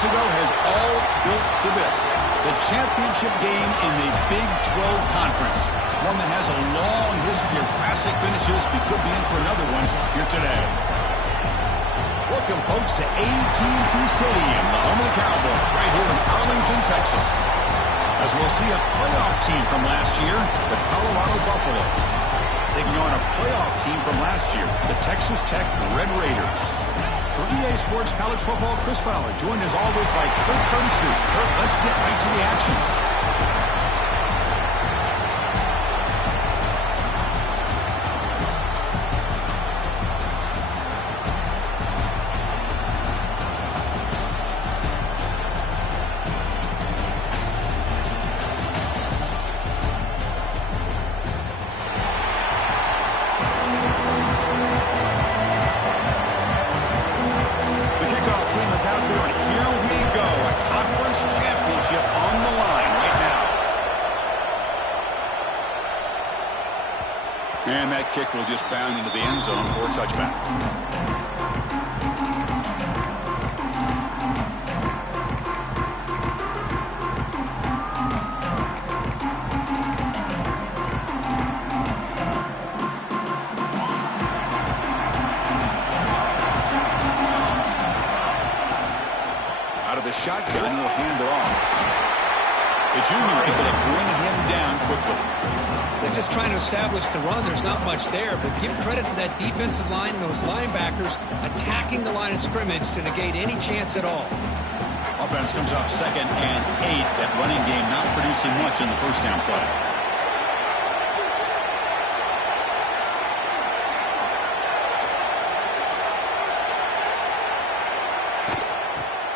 months ago has all built to this. The championship game in the Big 12 Conference. One that has a long history of classic finishes. We could be in for another one here today. Welcome, folks, to AT&T Stadium, the home of the Cowboys, right here in Arlington, Texas. As we'll see a playoff team from last year, the Colorado Buffaloes, taking on a playoff team from last year, the Texas Tech Red Raiders. For EA Sports College Football, Chris Fowler, joined as always by Kirk Herbstreit. Kirk, let's get right to the action. And that kick will just bound into the end zone for a touchback. Out of the shotgun, he'll hand it off. The junior able to bring him down quickly. They're just trying to establish the run. There's not much there, but give credit to that defensive line and those linebackers attacking the line of scrimmage to negate any chance at all. Offense comes up 2nd and 8. That running game not producing much in the first down play.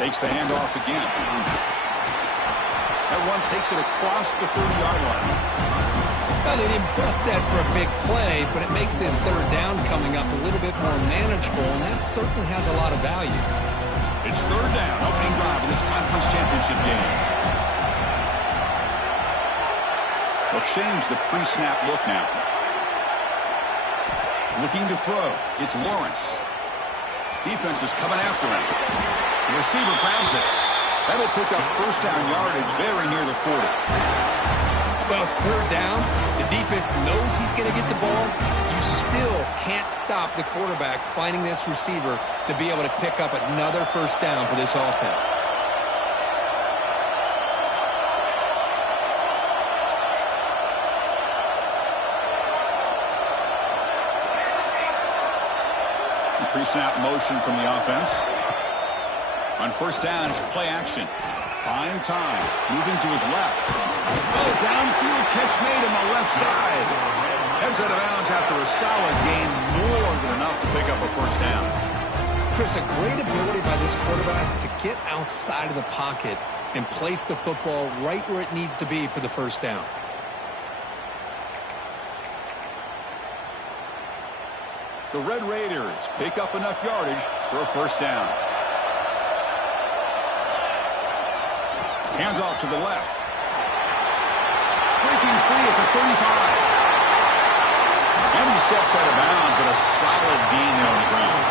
Takes the handoff again. That one takes it across the 30-yard line. Well, they didn't bust that for a big play, but it makes this third down coming up a little bit more manageable, and that certainly has a lot of value. It's third down, opening drive of this conference championship game. They'll change the pre-snap look now. Looking to throw. It's Lawrence. Defense is coming after him. The receiver grabs it. That'll pick up first down yardage very near the 40. Well, it's third down. The defense knows he's going to get the ball. You still can't stop the quarterback finding this receiver to be able to pick up another first down for this offense. Pre-snap motion from the offense. On first down, it's play action. Buying time. Moving to his left. Oh, downfield catch made on the left side. Heads out of bounds after a solid gain. More than enough to pick up a first down. Chris, a great ability by this quarterback to get outside of the pocket and place the football right where it needs to be for the first down. The Red Raiders pick up enough yardage for a first down. Hands off to the left. Breaking free at the 35. And he steps out of bounds, but a solid gain there on the ground.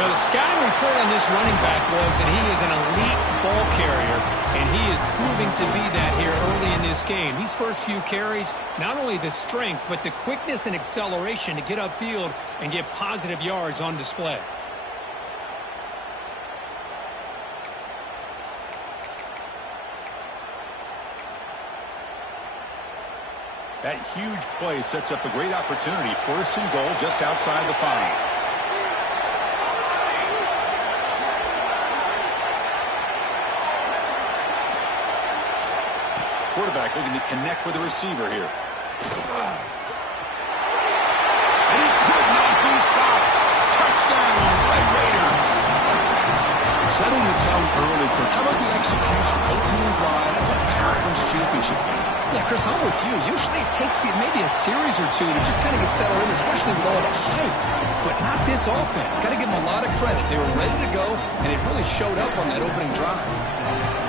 Well, the scouting report on this running back was that he is an elite ball carrier, and he is proving to be that here early in this game. These first few carries, not only the strength, but the quickness and acceleration to get upfield and get positive yards on display. That huge play sets up a great opportunity. First and goal just outside the 5. Quarterback looking to connect with the receiver here. And he could not be stopped. Touchdown, Red Raiders. Setting the tone early for how about the execution? Opening drive of a conference championship game. Yeah, Chris, I'm with you. Usually it takes you maybe a series or two to just kind of get settled in, especially with all the hype. But not this offense. Got to give them a lot of credit. They were ready to go, and it really showed up on that opening drive.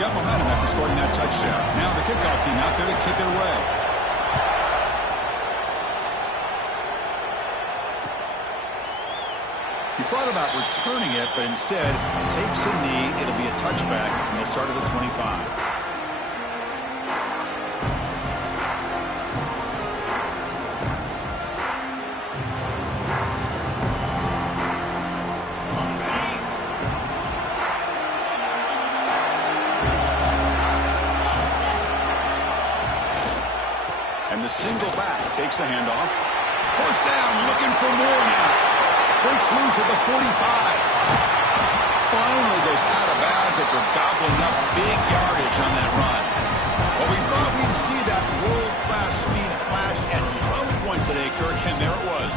Got momentum after scoring that touchdown. Now the kickoff team out there to kick it away. He thought about returning it, but instead takes a knee. It'll be a touchback, and they'll start at the 25. And the single back takes the handoff. First down, looking for more now. Breaks loose at the 45. Finally goes out of bounds after gobbling up big yardage on that run. Well, we thought we'd see that world-class speed flash at some point today, Kirk, and there it was.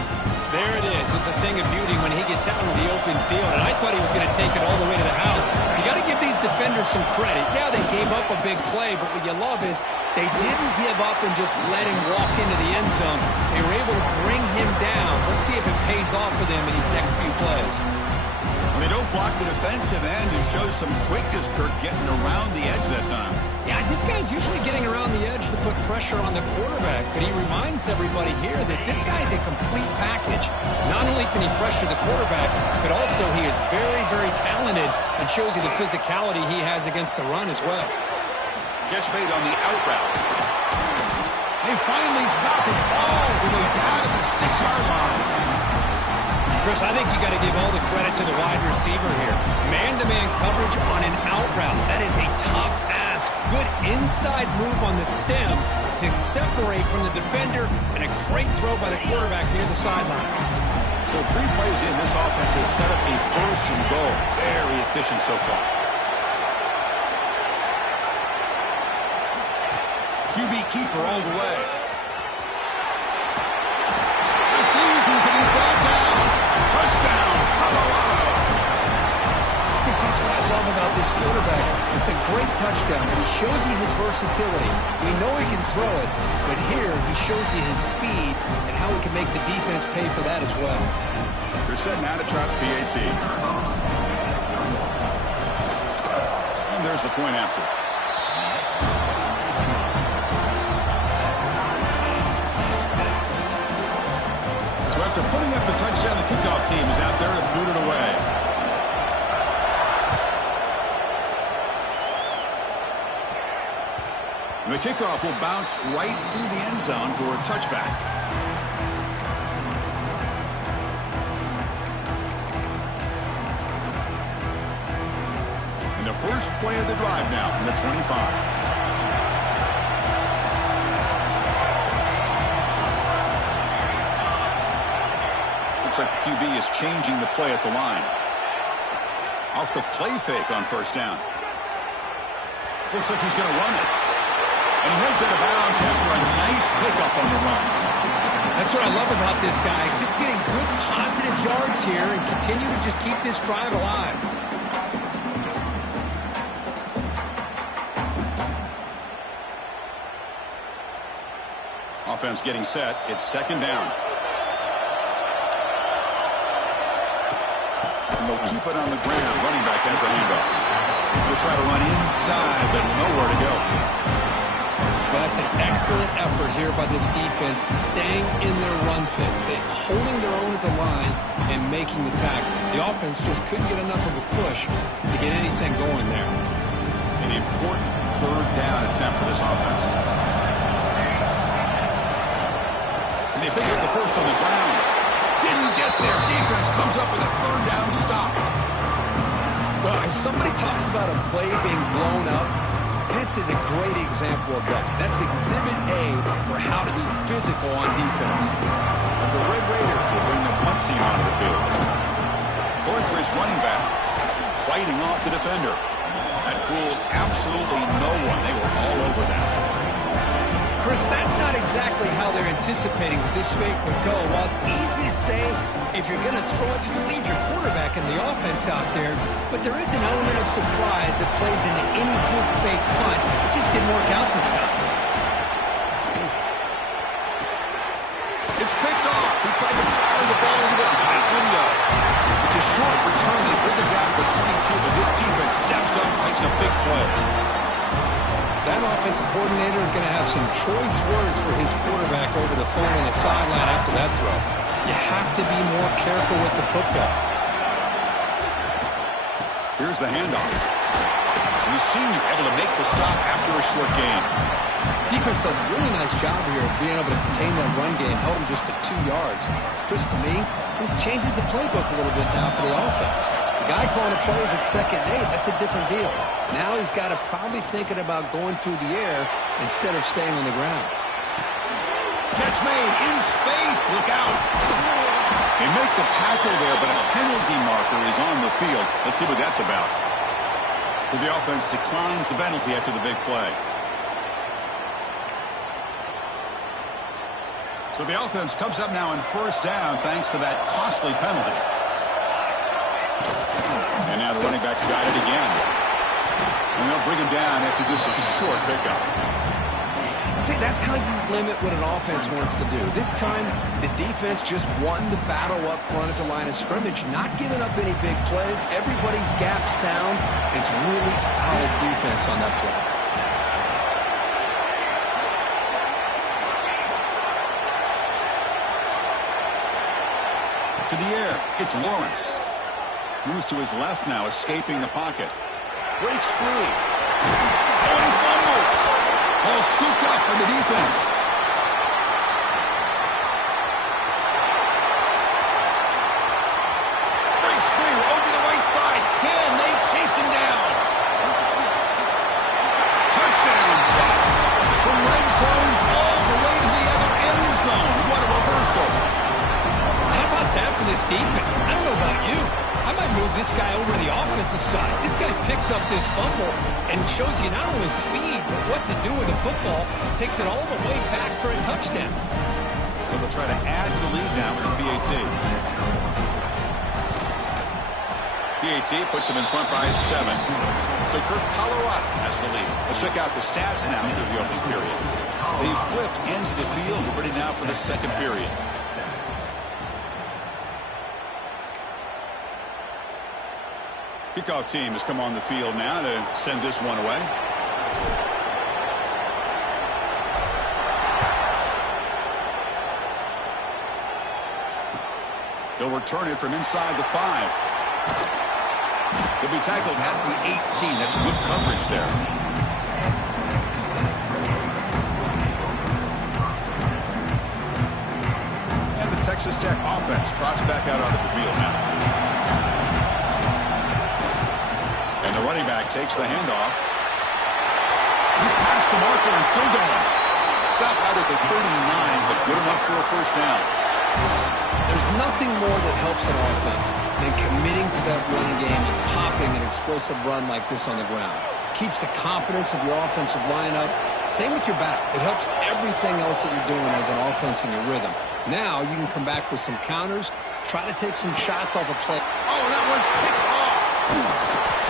There it is. It's a thing of beauty when he gets out into the open field, and I thought he was going to take it all the way to the house. You got to give these defenders some credit. Yeah, they gave up a big play, but what you love is they didn't give up and just let him walk into the end zone. They were able to bring him down. Let's see if it pays off for them in these next few plays. When they don't block the defensive end, it shows some quickness, Kirk, getting around the edge that time. Yeah, this guy's usually getting around the edge to put pressure on the quarterback, but he reminds everybody here that this guy's a complete package. Not only can he pressure the quarterback, but also he is very, very talented and shows you the physicality he has against the run as well. Catch made on the out route. They finally stop it all the way down to the 6-yard line. Chris, I think you got to give all the credit to the wide receiver here. Man-to-man coverage on an out route. That is a tough ask. Good inside move on the stem to separate from the defender, and a great throw by the quarterback near the sideline. So 3 plays in, this offense has set up a first and goal. Very efficient so far. QB keeper all the way. Refusing to be brought down. Touchdown, Colorado. Chris, that's what I love about this quarterback. It's a great touchdown, and he shows you his versatility. We know he can throw it, but here he shows you his speed and how he can make the defense pay for that as well. They're set now to try the PAT. And there's the point after. So after putting up a touchdown, the kickoff team is out there to boot it away. And the kickoff will bounce right through the end zone for a touchback. And the first play of the drive now from the 25. Looks like the QB is changing the play at the line. Off the play fake on first down. Looks like he's going to run it. And he heads out of bounds after a nice pickup on the run. That's what I love about this guy. Just getting good positive yards here and continue to just keep this drive alive. Offense getting set. It's second down. And they'll keep it on the ground. Running back has the handoff. They'll try to run inside, but nowhere to go. Well, that's an excellent effort here by this defense, staying in their run fits. They're holding their own at the line and making the tackle. The offense just couldn't get enough of a push to get anything going there. An important third down attempt for this offense. And they pick up the first on the ground. Didn't get there. Defense comes up with a third down stop. Well, if somebody talks about a play being blown up, this is a great example of that. That's exhibit A for how to be physical on defense. And the Red Raiders will bring the punt team onto the field. Going for his running back, fighting off the defender. That fooled absolutely no one. They were all over that. Chris, that's not exactly how they're anticipating that this fake would go. While it's easy to say, if you're going to throw it, just leave your quarterback and the offense out there. But there is an element of surprise that plays into any good fake punt. It just didn't work out this time. It's picked off. He tried to fire the ball into a tight window. It's a short return. They bring it down to the 22, but this defense steps up and makes a big play. That offensive coordinator is going to have some choice words for his quarterback over the phone on the sideline after that throw. You have to be more careful with the football. Here's the handoff. And the senior able to make the stop after a short gain. Defense does a really nice job here of being able to contain that run game, held him just to 2 yards. Chris, to me, this changes the playbook a little bit now for the offense. The guy calling the plays at 2nd and 8, that's a different deal. Now he's got to probably thinking about going through the air instead of staying on the ground. Catch made in space. Look out. They make the tackle there, but a penalty marker is on the field. Let's see what that's about. For the offense declines the penalty after the big play. So the offense comes up now in 1st down thanks to that costly penalty. And now the running back's got it again. And they'll bring him down after just a short pickup. See, that's how you limit what an offense wants to do. This time, the defense just won the battle up front at the line of scrimmage, not giving up any big plays. Everybody's gap sound. It's really solid defense on that play. To the air, it's Lawrence. Moves to his left now, escaping the pocket. Breaks free. Oh, and he fumbles. Ball scooped up by the defense. Breaks free over the right side. Can they chase him down? Touchdown, Bucks. From red zone all the way to the other end zone. What a reversal. How about that for this defense? I don't know about you. I might move this guy over to the offensive side. This guy picks up this fumble and shows you not only speed, but what to do with the football. Takes it all the way back for a touchdown. So they'll try to add to the lead now with PAT. PAT puts him in front by 7. So Kirk Colorado has the lead. Let's check out the stats now through the opening period. They flipped into the field. We're ready now for the 2nd period. Kickoff team has come on the field now to send this one away. They'll return it from inside the 5. He'll be tackled at the 18. That's good coverage there. And the Texas Tech offense trots back out onto the field now. And the running back takes the handoff. He's past the marker and still going. Stopped out at the 39, but good enough for a 1st down. There's nothing more that helps an offense than committing to that running game and popping an explosive run like this on the ground. Keeps the confidence of your offensive lineup. Same with your back. It helps everything else that you're doing as an offense in your rhythm. Now you can come back with some counters, try to take some shots off a play. Oh, that one's picked off.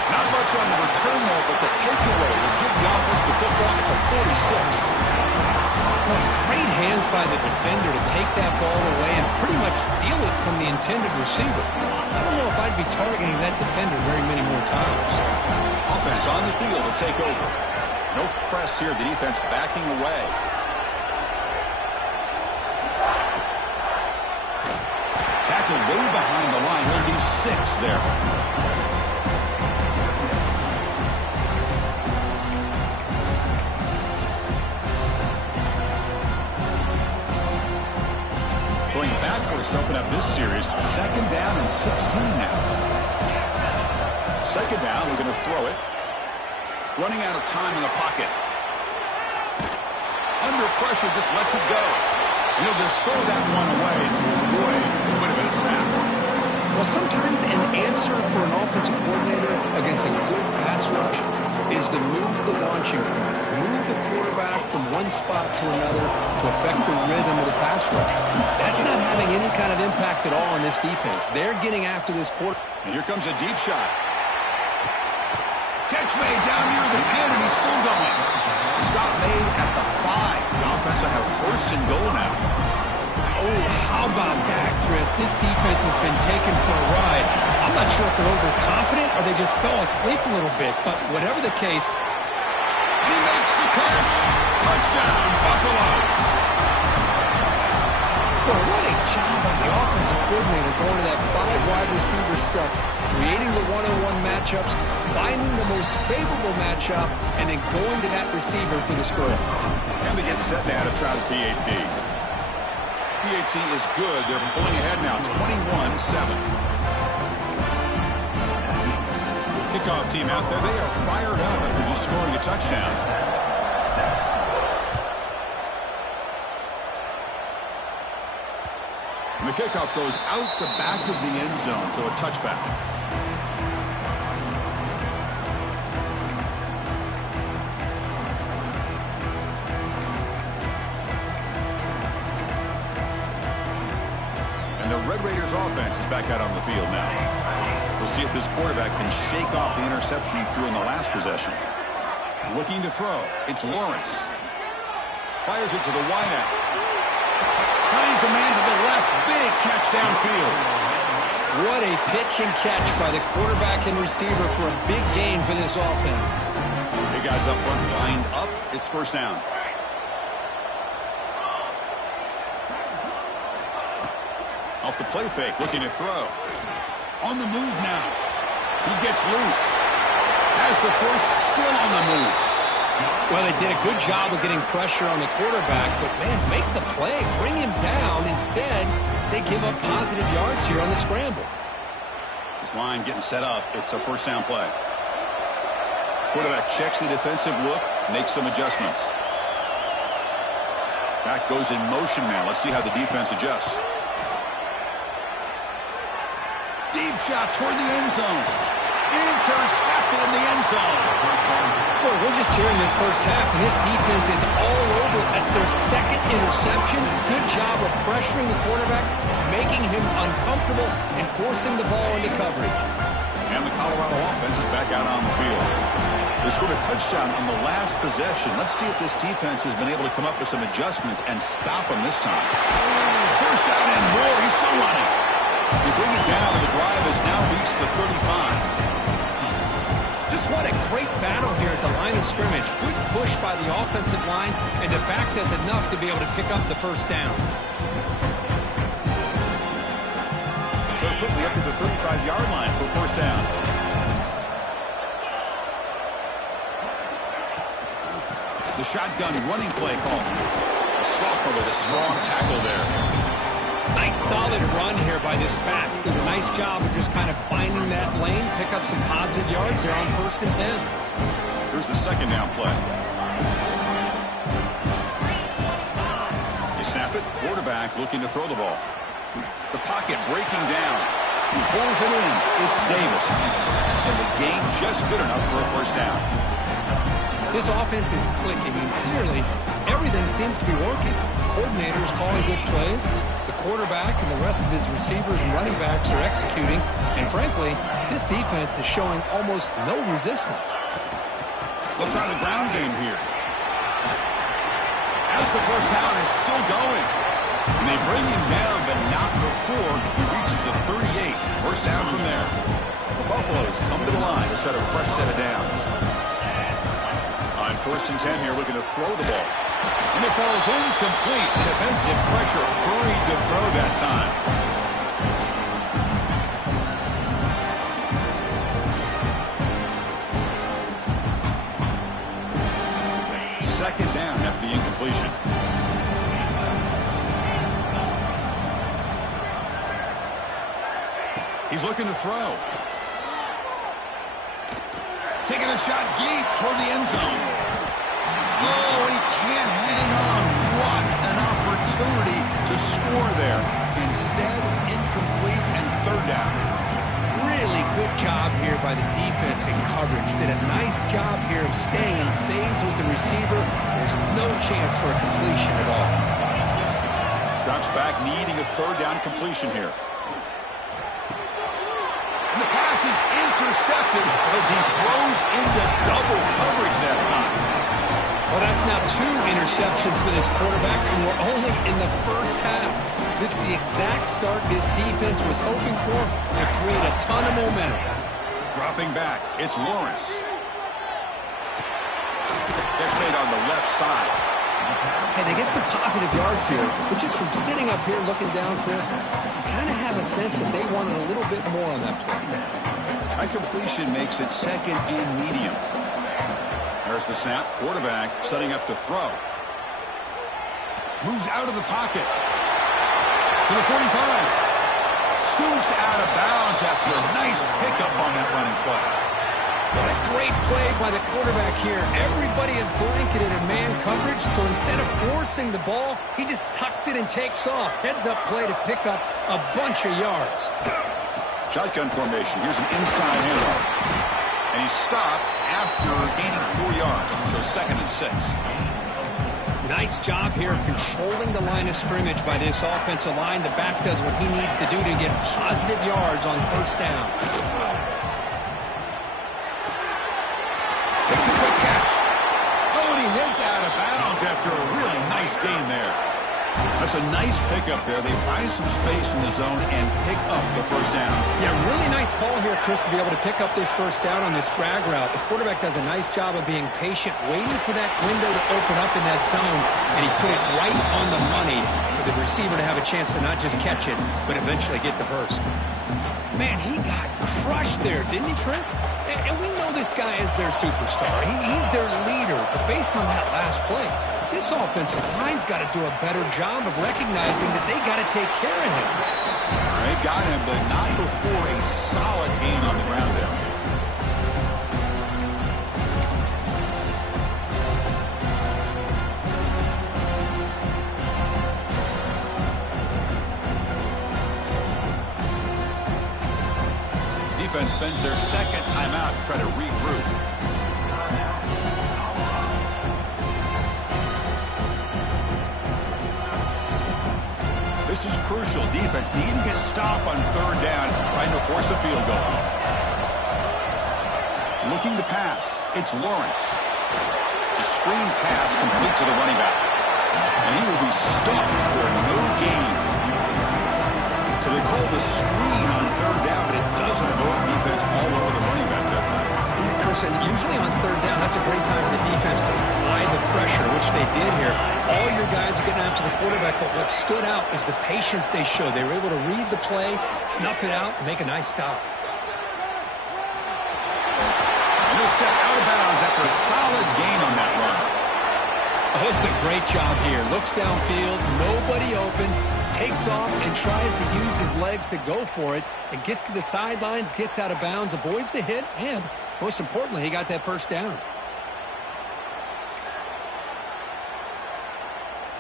Not much on the return there, but the takeaway will give the offense the football at the 46. Great hands by the defender to take that ball away and pretty much steal it from the intended receiver. I don't know if I'd be targeting that defender very many more times. Offense on the field to take over. No press here. The defense backing away. Tackled way behind the line. He'll lose 6 there. Going backwards to open up this series. 2nd down and 16 now. 2nd down, we're going to throw it. Running out of time in the pocket. Under pressure, just lets it go. And he'll just throw that one away to avoid a bit of a sack. Well, sometimes an answer for an offensive coordinator against a good pass rush is to move the launching point. Move the quarterback from one spot to another to affect the rhythm of the pass rush. That's not having any kind of impact at all on this defense. They're getting after this quarter. And here comes a deep shot. Catch made down near the 10, and he's still going. Stop made at the 5. The offense will have 1st and goal now. Oh, how about that, Chris? This defense has been taken for a ride. I'm not sure if they're overconfident or they just fell asleep a little bit, but whatever the case. He makes the catch. Touchdown, Buffaloes. Well, what a job by the offensive coordinator going to that 5 wide receiver set, creating the one-on-one matchups, finding the most favorable matchup, and then going to that receiver for the square. And they get set now to try the PAT. PAT is good. They're pulling ahead now, 21-7. Kickoff team out there. They are fired up after just scoring a touchdown. And the kickoff goes out the back of the end zone, so a touchback. And the Red Raiders offense is back out on the field now. We'll see if this quarterback can shake off the interception he threw in the last possession. Looking to throw. It's Lawrence. Fires it to the wideout. Finds a man to the left. Big catch downfield. What a pitch and catch by the quarterback and receiver for a big gain for this offense. Big guys up front lined up. It's first down. Off the play fake, looking to throw. On the move now. He gets loose. Has the first, still on the move. Well, they did a good job of getting pressure on the quarterback, but, man, make the play. Bring him down. Instead, they give up positive yards here on the scramble. This line getting set up. It's a first down play. Quarterback checks the defensive look, makes some adjustments. Back goes in motion now. Let's see how the defense adjusts. Deep shot toward the end zone. Intercepted in the end zone. Well, we're just here in this first half, and this defense is all over. That's their second interception. Good job of pressuring the quarterback, making him uncomfortable, and forcing the ball into coverage. And the Colorado offense is back out on the field. They scored a touchdown on the last possession. Let's see if this defense has been able to come up with some adjustments and stop them this time. First down and more. He's still running. They bring it down, and the drive has now reached the 35. Just what a great battle here at the line of scrimmage. Good push by the offensive line, and the back does enough to be able to pick up the first down. So quickly up to the 35-yard line for first down. The shotgun running play call. A sophomore with a strong tackle there. Nice solid run here by this back. Did a nice job of just kind of finding that lane, pick up some positive yards there on first and 10. Here's the second down play. They snap it. Quarterback looking to throw the ball. The pocket breaking down. He pulls it in. It's Davis. And the gain just good enough for a first down. This offense is clicking, and clearly everything seems to be working. The coordinator is calling good plays. The quarterback and the rest of his receivers and running backs are executing. And frankly, this defense is showing almost no resistance. They'll try the ground game here. As the first down is still going. And they bring him down, but not before he reaches the 38. First down from there. The Buffaloes come to the line to set a fresh set of downs. On first and 10 here, looking to throw the ball. And it falls incomplete. The defensive pressure hurried to throw that time. Second down after the incompletion. He's looking to throw. Taking a shot deep toward the end zone. Oh, he can't hang on. What an opportunity to score there. Instead, incomplete and third down. Really good job here by the defense in coverage. Did a nice job here of staying in phase with the receiver. There's no chance for a completion at all. Drops back, needing a third down completion here. And the pass is intercepted as he throws into double coverage that time. Well, that's now 2 interceptions for this quarterback, and we're only in the first half. This is the exact start this defense was hoping for to create a ton of momentum. Dropping back, it's Lawrence. Catch made on the left side. Hey, they get some positive yards here, but just from sitting up here looking down, Chris, you kind of have a sense that they wanted a little bit more on that play. That completion makes it second and medium. There's the snap. Quarterback setting up to throw. Moves out of the pocket to the 45. Scoots out of bounds after a nice pickup on that running play. What a great play by the quarterback here. Everybody is blanketed in man coverage, so instead of forcing the ball, he just tucks it and takes off. Heads-up play to pick up a bunch of yards. Shotgun formation. Here's an inside handoff. And he's stopped after gaining 4 yards, so second and 6. Nice job here of controlling the line of scrimmage by this offensive line. The back does what he needs to do to get positive yards on first down. Takes a quick catch. Oh, and he heads out of bounds after a really nice gain there. That's a nice pickup there. They find some space in the zone and pick up the first down. Yeah, really nice call here, Chris, to be able to pick up this first down on this drag route. The quarterback does a nice job of being patient, waiting for that window to open up in that zone, and he put it right on the money for the receiver to have a chance to not just catch it, but eventually get the first. Man, he got crushed there, didn't he, Chris? And we know this guy is their superstar. He's their leader, but based on that last play, this offensive line's got to do a better job of recognizing that they got to take care of him. They got him, but not before a solid gain on the ground there. Defense spends their second timeout to try to regroup. This is crucial. Defense needing a stop on third down, trying to force a field goal. Looking to pass. It's Lawrence. It's a screen pass complete to the running back. And he will be stuffed for no gain. So they call the screen on third down, but it doesn't go defense all over the running back that time. Yeah, Chris, and usually on third down, that's a great time for the defense to apply the pressure, which they did here. All your guys are getting after the quarterback, but what stood out was the patience they showed. They were able to read the play, snuff it out, and make a nice stop. And he'll step out of bounds after a solid gain on that run. Oh, this is a great job here. Looks downfield, nobody open, takes off and tries to use his legs to go for it, and gets to the sidelines, gets out of bounds, avoids the hit, and most importantly, he got that first down.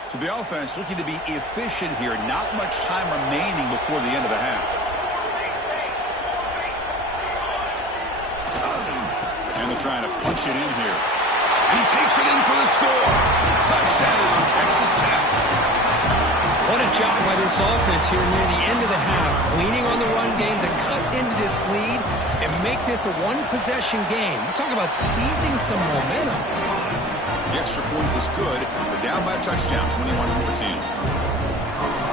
So the offense looking to be efficient here. Not much time remaining before the end of the half. And they're trying to punch it in here. And he takes it in for the score. Touchdown, Texas Tech. What a job by this offense here near the end of the half. Leaning on the run game to cut into this lead and make this a one-possession game. Talk about seizing some momentum. The extra point was good, but down by a touchdown, 21-14.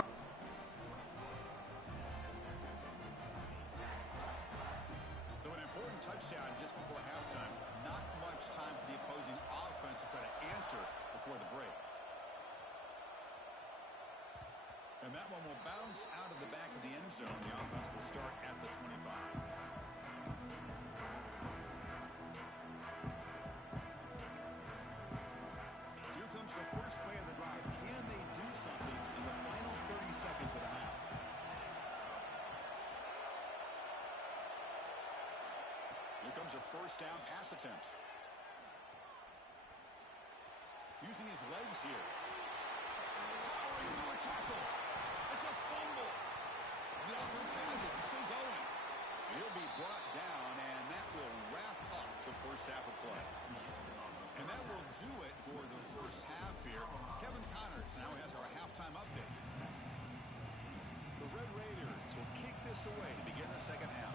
So an important touchdown just before halftime. Not much time for the opposing offense to try to answer before the break. And that one will bounce out of the back of the end zone. The offense will start at the 25. Here comes the first play of the drive. Can they do something in the final 30 seconds of the half? Here comes a first down pass attempt. Using his legs here. Powering through a tackle. It's a fumble. The offense has it. It's still going. He'll be brought down, and that will wrap up the first half of play. And that will do it for the first half here. Kevin Connors now has our halftime update. The Red Raiders will kick this away to begin the second half.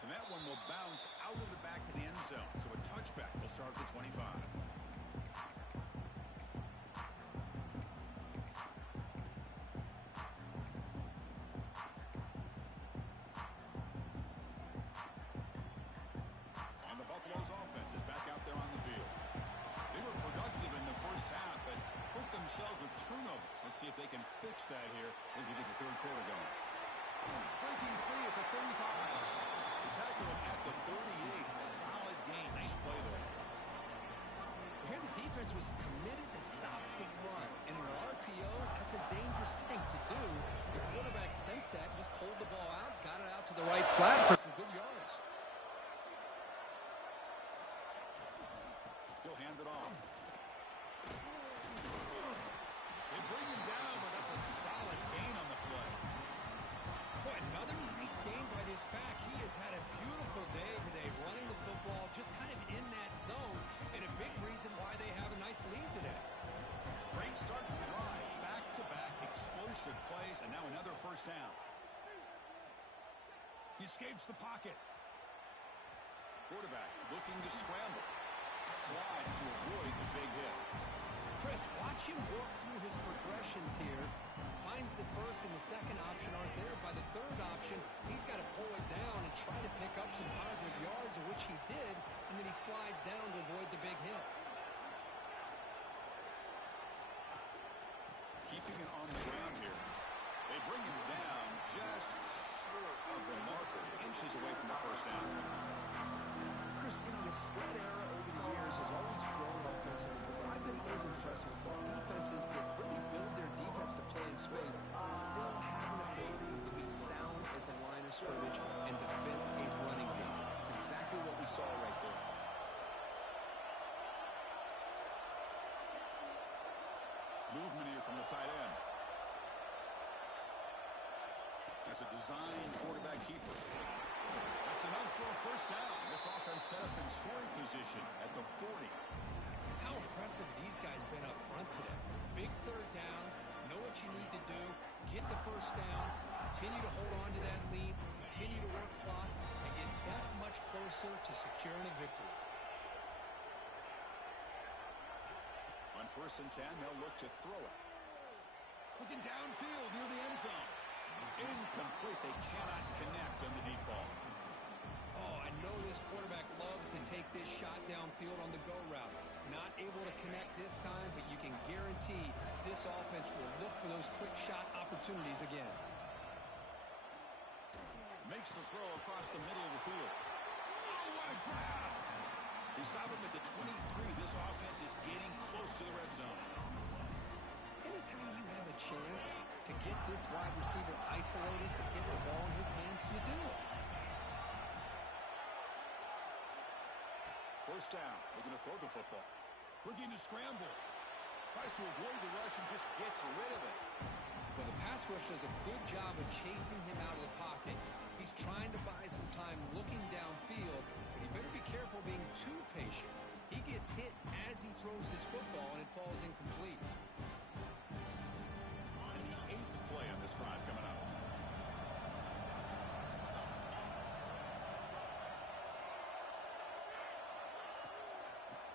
And that one will bounce out of the back of the end zone. So a touchback will start at the 25. see if they can fix that here as we get the third quarter going. Breaking free at the 35. They tackle him at the 38. Solid gain. Nice play there. Here the defense was committed to stop the run. And in an RPO, that's a dangerous thing to do. The quarterback sensed that, just pulled the ball out, got it out to the right flat for some good yards. He'll hand it off. They bring him down, but that's a solid gain on the play. Boy, another nice game by this back. He has had a beautiful day today running the football, just kind of in that zone, and a big reason why they have a nice lead today. Great start to the drive. Back-to-back explosive plays, and now another first down. He escapes the pocket. Quarterback looking to scramble. Slides to avoid the big hit. Chris, watch him work through his progressions here. Finds the first and the second option aren't there. By the third option, he's got to pull it down and try to pick up some positive yards, of which he did, and then he slides down to avoid the big hit. Keeping it on the ground here. They bring him down just short of the marker, inches away from the first down. Chris, you know, the spread era over the years has always grown offensively, but I've been always impressed with defenses that really build their defense to play in space, still have an ability to be sound at the line of scrimmage and defend a running game. It's exactly what we saw right there. Movement here from the tight end. That's a design quarterback keeper. That's enough for a first down. This offense set up in scoring position at the 40. How impressive these guys been up front today. Big third down, know what you need to do, get the first down, continue to hold on to that lead, continue to work clock, and get that much closer to securing a victory. On 1st and 10, they'll look to throw it. Looking downfield near the end zone. Incomplete. They cannot connect on the deep ball. Oh, I know this quarterback loves to take this shot downfield on the go route. Not able to connect this time, but you can guarantee this offense will look for those quick shot opportunities again. Makes the throw across the middle of the field. Oh, what a grab! They stop him at the 23. This offense is getting close to the red zone. Anytime you have a chance to get this wide receiver isolated, to get the ball in his hands, you do it. First down, looking to throw the football. Looking to scramble. Tries to avoid the rush and just gets rid of it. Well, the pass rush does a good job of chasing him out of the pocket. He's trying to buy some time looking downfield, but he better be careful being too patient. He gets hit as he throws his football, and it falls incomplete. And the 8th play on this drive coming up.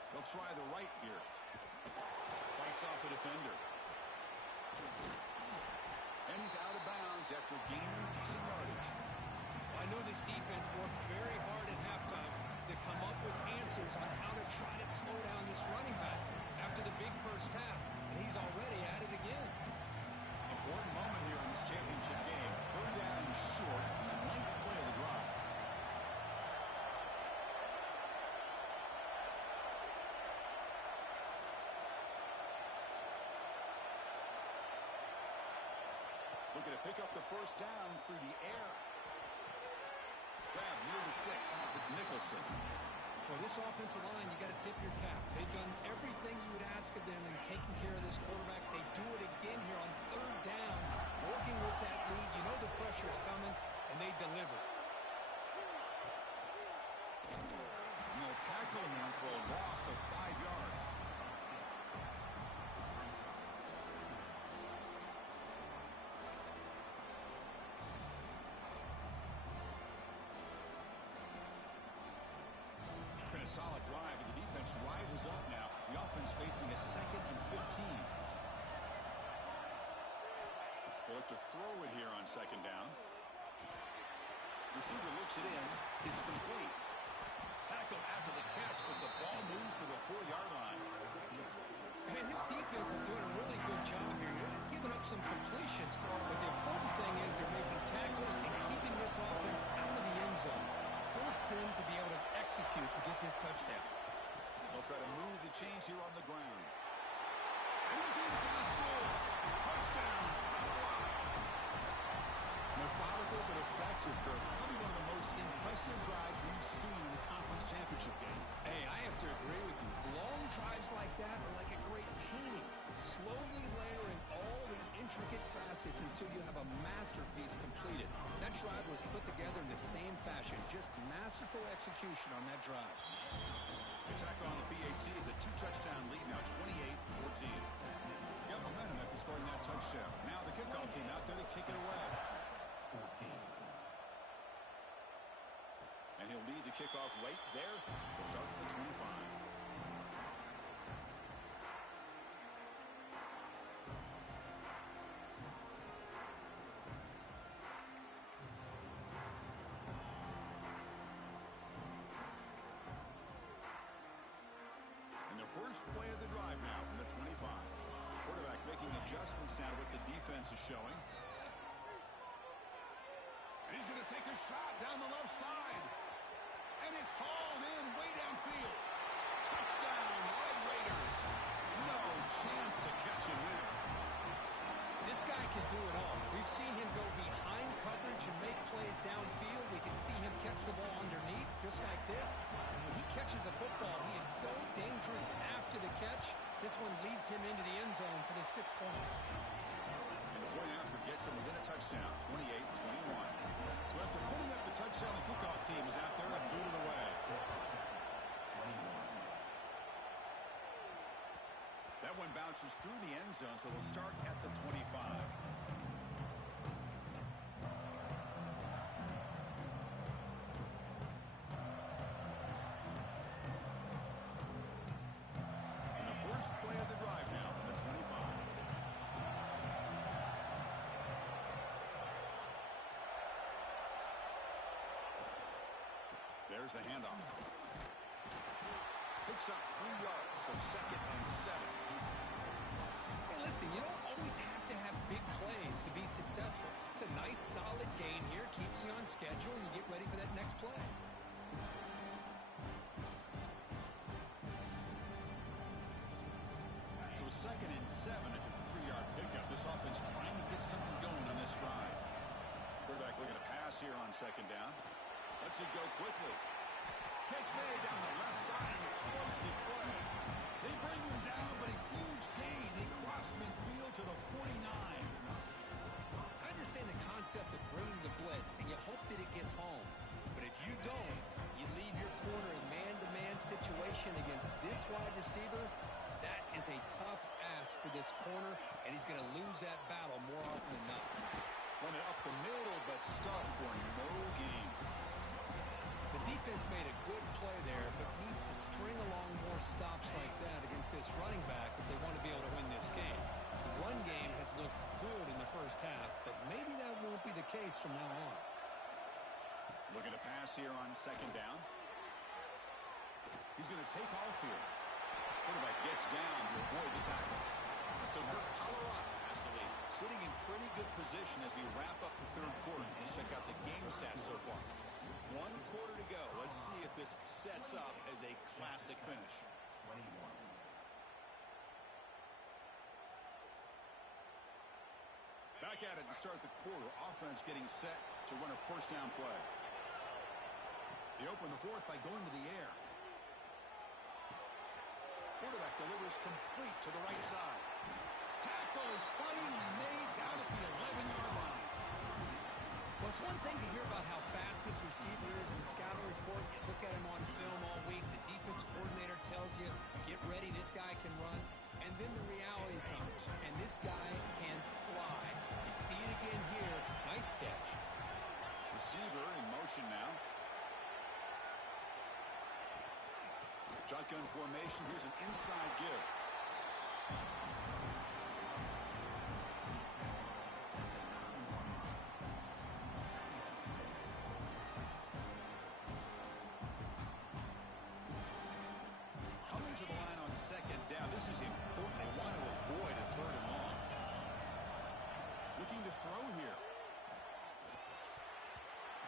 They'll try the right here. Fights off a defender. And he's out of bounds after gaining decent yardage. I know this defense worked very hard at halftime to come up with answers on how to try to slow down this running back after the big first half, and he's already at it again. Important moment here in this championship game. 3rd down and short on the 9th play of the drive. Looking to pick up the first down through the air. Grab near the sticks. It's Nicholson. Well, this offensive line, you got to tip your cap. They've done everything you would ask of them in taking care of this quarterback. They do it again here on 3rd down, working with that lead. You know the pressure's coming, and they deliver. And they'll tackle him for a loss of 5 yards. A solid drive, and the defense rises up now. The offense facing a 2nd and 15. They look to throw it here on 2nd down. Receiver looks it in. It's complete. Tackle after the catch, but the ball moves to the 4-yard line. And his defense is doing a really good job here. They're giving up some completions, but the important thing is they're making tackles and keeping this offense out of the end zone. Force him to be able to execute to get this touchdown. They'll try to move the chains here on the ground. And he's in for the score. Touchdown, Colorado. Methodical but effective, Kirk. Probably one of the most impressive drives we've seen in the conference championship game. Hey, I have to agree with you. Long drives like that are like a great painting. Slowly layering all the intricate facets until you have a masterpiece completed. That drive was put together in the same fashion. Just masterful execution on that drive. Attack on the PAT is a 2-touchdown lead now, 28-14. Got momentum after scoring that touchdown. Now the kickoff team out there to kick it away. 14. And he'll lead the kickoff right there to start at the 25. And the first play of the drive now from the 25. Quarterback making adjustments now to what the defense is showing. And he's going to take a shot down the left side. And it's hauled in way downfield. Touchdown, Red Raiders. No chance to catch a winner. This guy can do it all. We've seen him go behind coverage and make plays downfield. We can see him catch the ball underneath, just like this. And when he catches a football, he is so dangerous after the catch. This one leads him into the end zone for the 6 points. And the point after gets him within a touchdown, 28-21. So after putting up the touchdown, the kickoff team is out there and boot it away. 21. That one bounces through the end zone, so they'll start at the 25. Play of the drive now from the 25. There's the handoff. Picks up 3 yards, so 2nd and 7. Hey, listen, you don't always have to have big plays to be successful. It's a nice, solid gain here. Keeps you on schedule, and you get ready for that next play. So 2nd and 7 at the 3-yard pickup. This offense trying to get something going on this drive. Quarterback looking to pass here on 2nd down. Lets it go quickly. Catch made down the left side. An explosive play. They bring him down, but a huge gain. They cross midfield to the 49. I understand the concept of bringing the blitz, and you hope that it gets home. But if you don't, you leave your corner in man-to-man situation against this wide receiver. That is a tough ask for this corner, and he's going to lose that battle more often than not. Running up the middle, but stuck for no gain. The defense made a good play there, but needs to string along more stops like that against this running back if they want to be able to win this game. The run game has looked good in the first half, but maybe that won't be the case from now on. Looking to pass here on 2nd down. He's going to take off here. Quarterback gets down to avoid the tackle. So Colorado has the lead. Sitting in pretty good position as we wrap up the 3rd quarter. Let's check out the game stats so far. 1 quarter to go. Let's see if this sets up as a classic finish. 21. Back at it to start the quarter. Offense getting set to run a 1st down play. They open the 4th by going to the air. Quarterback delivers complete to the right side. Tackle is finally made down at the 11-yard line. Well, it's one thing to hear about how fast this receiver is in the scouting report. You look at him on film all week. The defense coordinator tells you, get ready, this guy can run. And then the reality comes, and this guy can fly. You see it again here. Nice catch. Receiver in motion now. Shotgun formation. Here's an inside give. Coming to the line on 2nd down. This is important to throw here.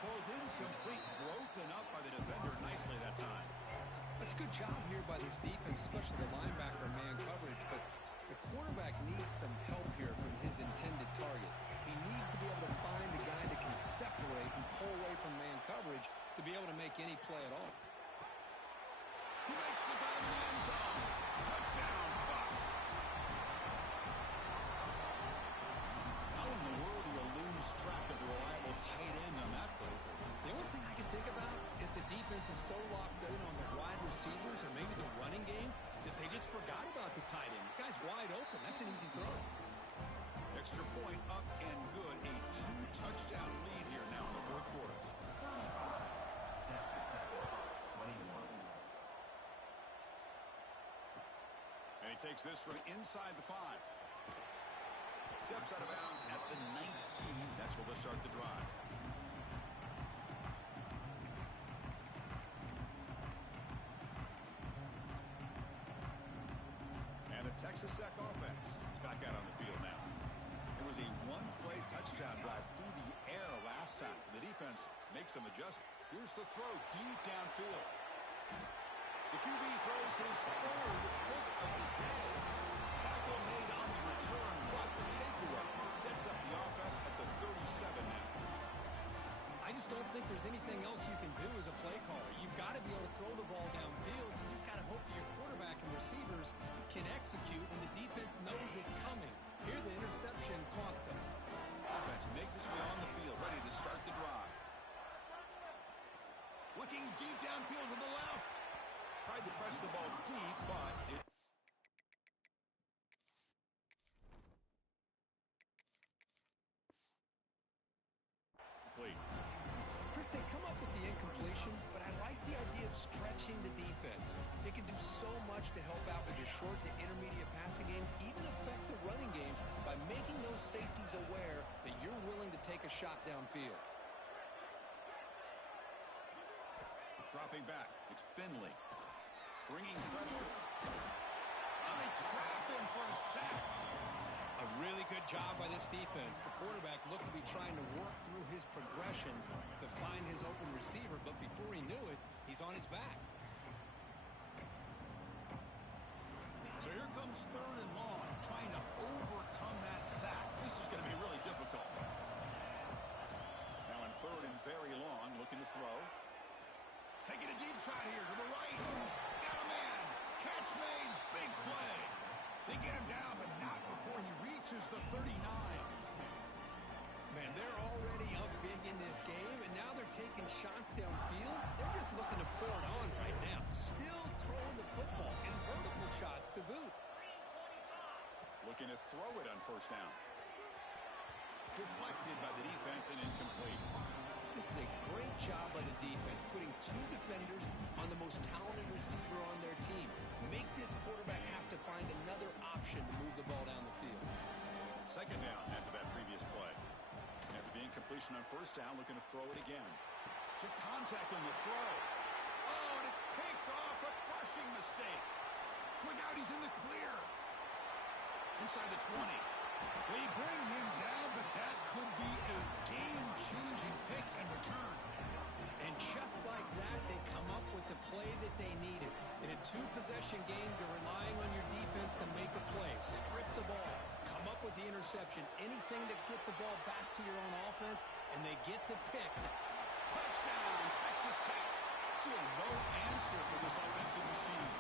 Falls incomplete, broken up by the defender nicely that time. That's a good job here by this defense, especially the linebacker man coverage, but the quarterback needs some help here from his intended target. He needs to be able to find a guy that can separate and pull away from man coverage to be able to make any play at all. He makes the grab in the end zone. Touchdown, Bucks. How in the world do you lose track of the reliable tight end on that play? The only thing I can think about is the defense is so locked in on the wide receivers or maybe the running game that they just forgot about the tight end. The guy's wide open. That's an easy throw. Extra point up and good. A 2-touchdown lead here now in the fourth quarter. Texas Tech, 21. And he takes this from inside the 5. Steps out of bounds at the 19. That's where they'll start the drive. And the Texas Tech offense is back out on the field now. There was a one-play touchdown drive through the air last time. The defense makes some adjustments. Here's the throw deep downfield. The QB throws his third pick of the day. Tackle made on the return, but the takeaway sets up the offense at the 37 now. I just don't think there's anything else you can do as a play caller. You've got to be able to throw the ball downfield. You just got to hope that your quarterback and receivers can execute when the defense knows it's coming. Here, the interception cost them. Offense makes its way on the field, ready to start the drive. Looking deep downfield to the left. Tried to press the ball deep, but it... complete. Chris, they come up with the incompletion, but I like the idea of stretching the defense. It can do so much to help out with your short to intermediate passing game, even affect the running game by making those safeties aware that you're willing to take a shot downfield. Dropping back, it's Finley. Bringing pressure. Oh, they trap him for a sack. A really good job by this defense. The quarterback looked to be trying to work through his progressions to find his open receiver, but before he knew it, he's on his back. So here comes third and long, trying to overcome that sack. This is going to be really difficult. Now in third and very long, looking to throw. Taking a deep shot here to the right. Got a man. Catch made. Big play. They get him down, but not before he reaches the 39. Man, they're already up big in this game, and now they're taking shots downfield. They're just looking to pour it on right now. Still throwing the football and vertical shots to boot. Looking to throw it on first down. Deflected by the defense and incomplete. This is a great job by the defense, putting two defenders on the most talented receiver on their team. Make this quarterback have to find another option to move the ball down the field. Second down after that previous play. After the incompletion on first down, looking to throw it again. Took contact on the throw. Oh, and it's picked off. A crushing mistake. Look out, he's in the clear. Inside the 20. They bring him down, but that could be a game-changing pick and return. And just like that, they come up with the play that they needed. In a two-possession game, you're relying on your defense to make a play. Strip the ball. Come up with the interception. Anything to get the ball back to your own offense, and they get to pick. Touchdown, Texas Tech. Still no answer for this offensive machine.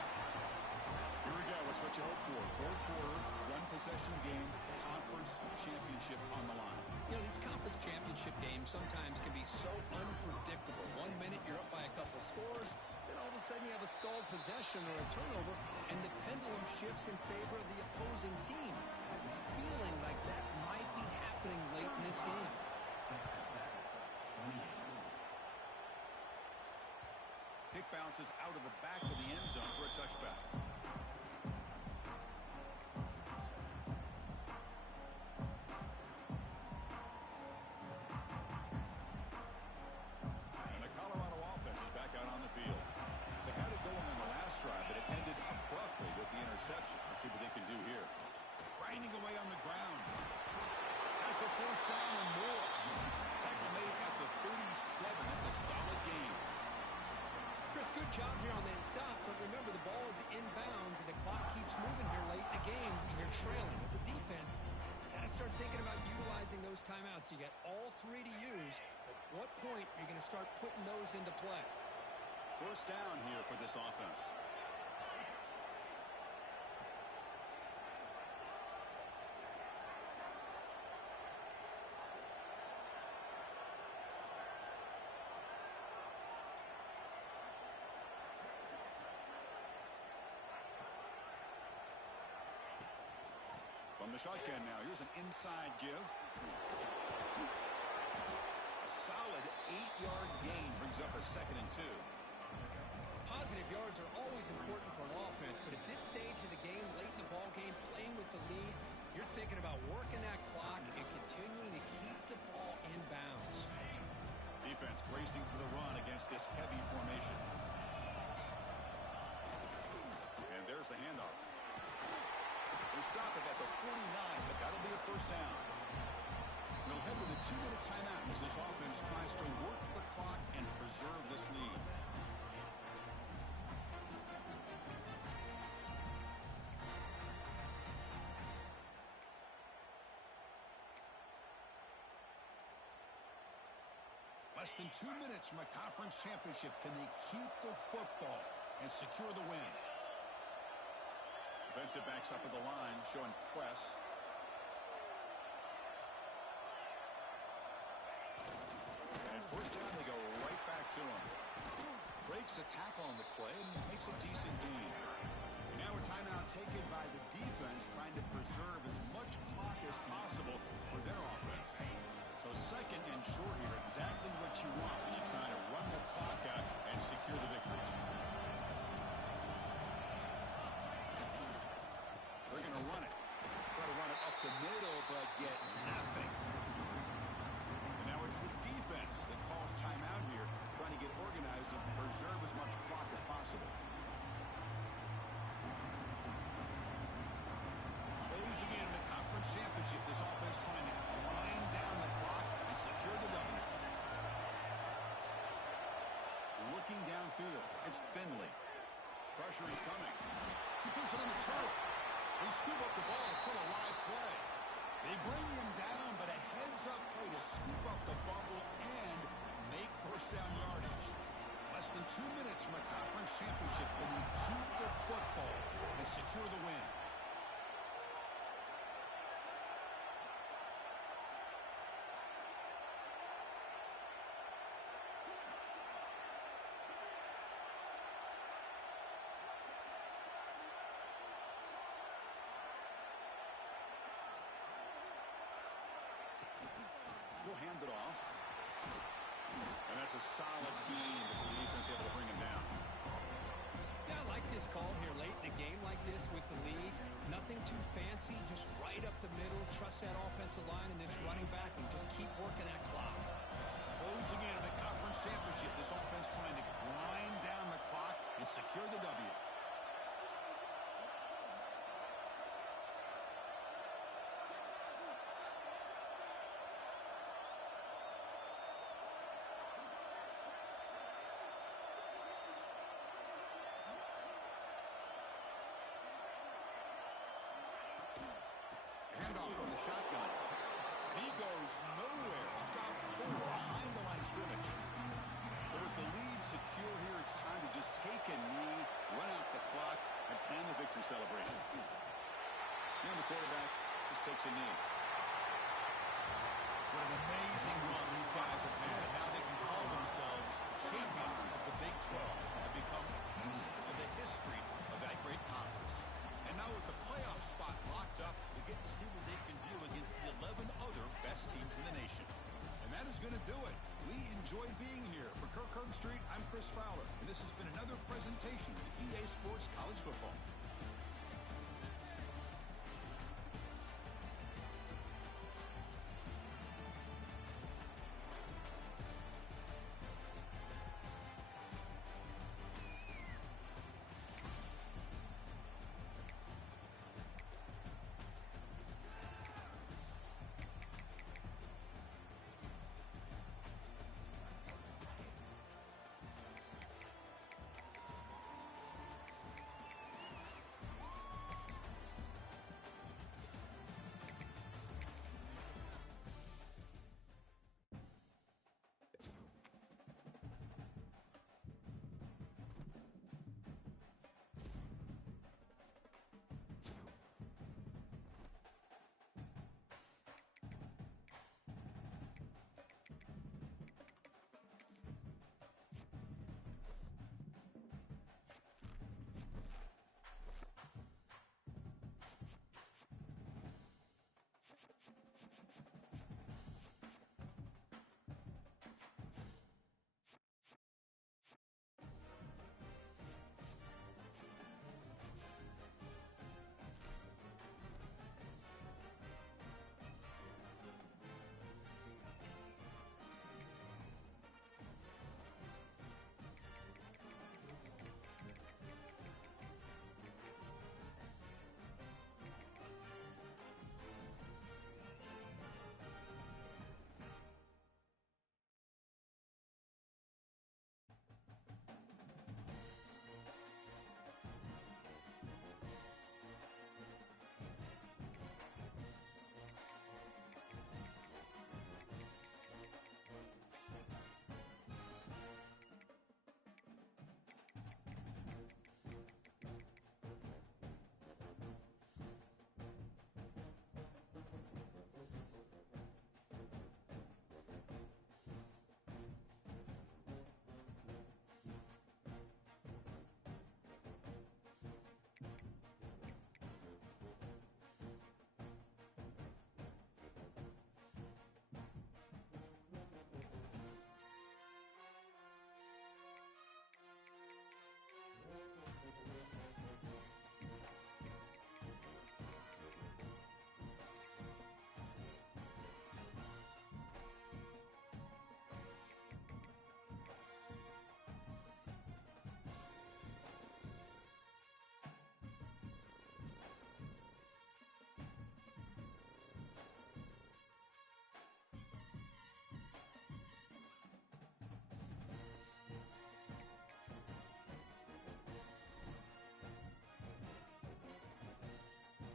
Here we go. It's what you hope for. Fourth quarter, one-possession game, conference championship on the line. You know, these conference championship games sometimes can be so unpredictable. 1 minute you're up by a couple scores, then all of a sudden you have a stalled possession or a turnover, and the pendulum shifts in favor of the opposing team. It's feeling like that might be happening late in this game. Texas Tech, 28. Kick bounces out of the back of the end zone for a touchback. And the Colorado offense is back out on the field. They had it going on the last drive, but it ended abruptly with the interception. Let's see what they can do here. Grinding away on the ground. Has There's the first down and more. Tackle made at the 37. That's a solid gain. Chris, good job here on that stop, but remember the ball is inbounds and the clock keeps moving here late in the game and you're trailing. As a defense, you got to start thinking about utilizing those timeouts. You got all three to use. At what point are you going to start putting those into play? First down here for this offense. From the shotgun now, here's an inside give. A solid 8-yard gain brings up a 2nd and 2. Positive yards are always important for an offense, but at this stage of the game, late in the ball game, playing with the lead, you're thinking about working that clock and continuing to keep the ball in bounds. Defense bracing for the run against this heavy formation. And there's the handoff. They stop it at the 49, but that'll be a first down. We'll head with a 2-minute timeout as this offense tries to work the clock and preserve this lead. Less than 2 minutes from a conference championship. Can they keep the football and secure the win? Defensive backs up at the line, showing press. And first down, they go right back to him. Breaks a tackle on the play and makes a decent gain. And now a timeout taken by the defense, trying to preserve as much clock as possible for their offense. So 2nd and short here, exactly what you want when you try to run the clock out and secure the victory. They're going to run it. Try to run it up the middle, but get nothing. And now it's the defense that calls timeout here, trying to get organized and preserve as much clock as possible. Closing in on the conference championship, this offense trying to grind down the clock and secure the W. Looking downfield, it's Finley. Pressure is coming. He puts it on the turf. They scoop up the ball. It's still a live play. They bring him down, but a heads-up play to scoop up the fumble and make first down yardage. Less than 2 minutes from a conference championship. Can they keep the football and secure the win? He'll hand it off. And that's a solid gain before the defense able to bring him down. Yeah, I like this call here late in the game like this with the lead. Nothing too fancy, just right up the middle. Trust that offensive line and this running back and just keep working that clock. Closing in on the conference championship. This offense trying to grind down the clock and secure the W. Handoff from the shotgun. And he goes nowhere. Stop 4 behind the line of scrimmage. So with the lead secure here, it's time to just take a knee, run out the clock, and plan the victory celebration. And the quarterback just takes a knee. What an amazing run these guys have had. And now they can call themselves champions of the Big 12 and become a piece of the history of that great conference. And now with the playoff spot locked up, we get to see what they can do against the 11 other best teams in the nation. And that is going to do it. We enjoyed being here. For Kirk Herbstreit, I'm Chris Fowler, and this has been another presentation of EA Sports College Football.